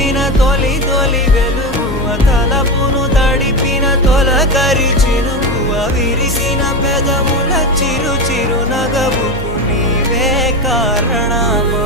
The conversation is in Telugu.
నింపిన తొలి తొలి వెలుగువ తలపును తడిపిన తొలకరి చినుకువ విరిసిన పెదముల చిరు చిరు నగవుకు నీవే కారణమా